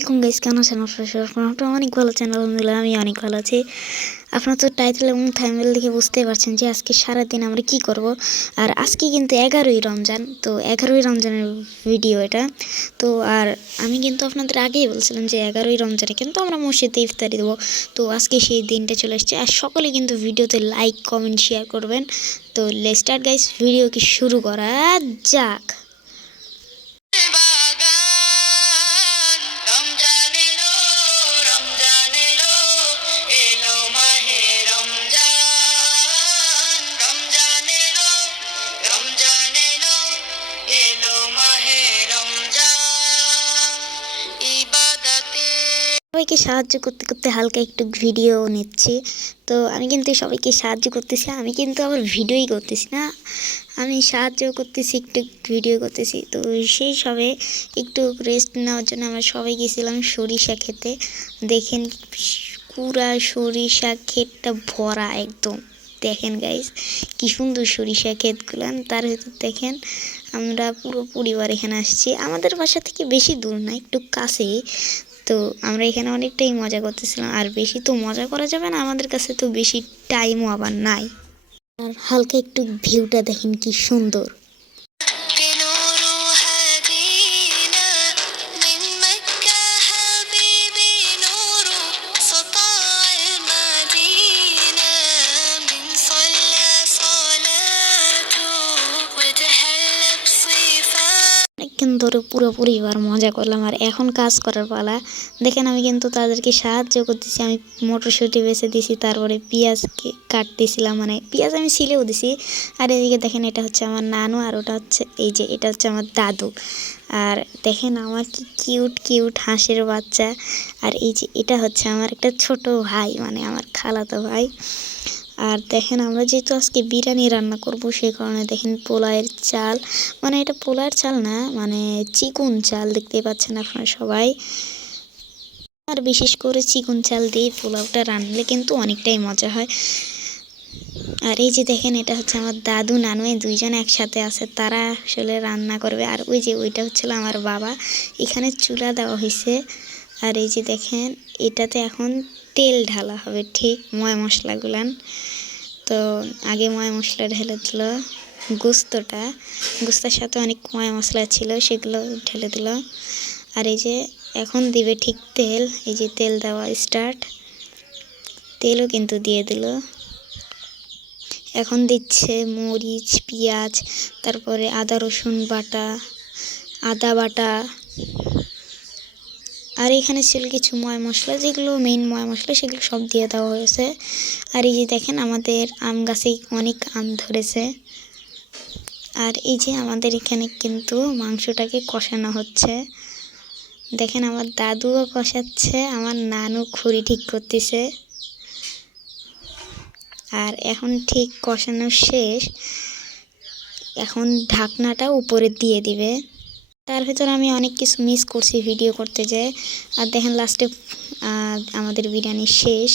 আসসালামাইকুম গাইস, কেমন আছেন আপনারা? অনেক ভালো আছেন আলহামদুলিল্লাহ। আমি অনেক ভালো আছি। আপনারা তো টাইটেল এবং থাম্বনেল দেখে বুঝতেই পারছেন যে আজকে সারাদিন আমরা কি করব। আর আজকে কিন্তু 11ই রমজান, তো 11ই রমজানের ভিডিও এটা। তো আর আমি কিন্তু আপনাদের আগেই বলছিলাম যে 11ই রমজানে কিন্তু আমরা মসজিদে ইফতারি দেবো। তো আজকে সেই দিনটা চলে এসেছে। আর সকলে কিন্তু ভিডিওতে লাইক কমেন্ট শেয়ার করবেন। তো লেটস স্টার্ট গাইস, ভিডিও কি শুরু করা যাক। সবাইকে সাহায্য করতে করতে হালকা একটু ভিডিও নিচ্ছি। তো আমি কিন্তু সবাইকে সাহায্য করতেছি, আমি কিন্তু আবার ভিডিওই করতেছি না, আমি সাহায্য করতেছি, একটু ভিডিও করতেছি। তো সেই সবে একটু রেস্ট নেওয়ার জন্য আমরা সবাই গেছিলাম সরিষা খেতে। দেখেন পুরা সরিষা ক্ষেতটা ভরা একদম। দেখেন গাইস কি সুন্দর সরিষা ক্ষেতগুলো। তার ভিতর দেখেন আমরা পুরো পরিবার এখানে আসছি। আমাদের বাসা থেকে বেশি দূর না, একটু কাছেই। তো আমরা এখানে অনেকটাই মজা করতেছিলাম। আর বেশি তো মজা করা যাবে না, আমাদের কাছে তো বেশি টাইমও আবার নাই। আর হালকা একটু ভিউটা দেখেন কি সুন্দর। অনেকক্ষণ ধরে পুরো পরিবার মজা করলাম। আর এখন কাজ করার পালা। দেখেন আমি কিন্তু তাদেরকে সাহায্য করতেছি। আমি মটরশুঁটি বেছে দিছি, তারপরে পেঁয়াজ কাটতেছিলাম, মানে পেঁয়াজ আমি ছিলেও দিছি। আর এদিকে দেখেন এটা হচ্ছে আমার নানু, আর ওটা হচ্ছে এই যে এটা হচ্ছে আমার দাদু। আর দেখেন আমার কি কিউট কিউট হাঁসের বাচ্চা। আর এই যে এটা হচ্ছে আমার একটা ছোট ভাই, মানে আমার খালাতো ভাই। আর দেখেন আমরা যেহেতু আজকে বিরিয়ানি রান্না করব, সেই কারণে দেখেন পোলাওয়ের চাল, মানে এটা পোলাওয়ের চাল না, মানে চিকন চাল দেখতেই পাচ্ছেন আপনারা সবাই। আর বিশেষ করে চিকন চাল দিয়ে পোলাওটা রান্নলে কিন্তু অনেকটাই মজা হয়। আর এই যে দেখেন এটা হচ্ছে আমার দাদু নানু, এই দুইজন একসাথে আছে, তারা আসলে রান্না করবে। আর ওই যে ওইটা হচ্ছিল আমার বাবা। এখানে চুলা দেওয়া হয়েছে। আর এই যে দেখেন এটাতে এখন তেল ঢালা হবে, ঠিক ময় মশলাগুলান। তো আগে ময় মশলা ঢেলে দিল গোস্তের সাথে অনেক ময় মশলা ছিল, সেগুলো ঢেলে দিল। আর এই যে এখন দিবে ঠিক তেল। এই যে তেল দেওয়া স্টার্ট, তেলও কিন্তু দিয়ে দিল। এখন দিচ্ছে মরিচ, পেঁয়াজ, তারপরে আদা রসুন বাটা, আদা বাটা। আর এখানে ছিল কিছু ময় মশলা, যেগুলো মেইন ময় মশলা, সেগুলো সব দিয়ে দেওয়া হয়েছে। আর এই যে দেখেন আমাদের আম গাছে অনেক আম ধরেছে। আর এই যে আমাদের এখানে কিন্তু মাংসটাকে কষানো হচ্ছে। দেখেন আমার দাদুও কষাচ্ছে, আমার নানু খড়ি ঠিক করতেছে। আর এখন ঠিক কষানো শেষ, এখন ঢাকনাটা উপরে দিয়ে দিবে। তার ভিতর আমি অনেক কিছু মিস করছি ভিডিও করতে যেয়ে। আর দেখেন লাস্টে আমাদের বিরিয়ানি শেষ।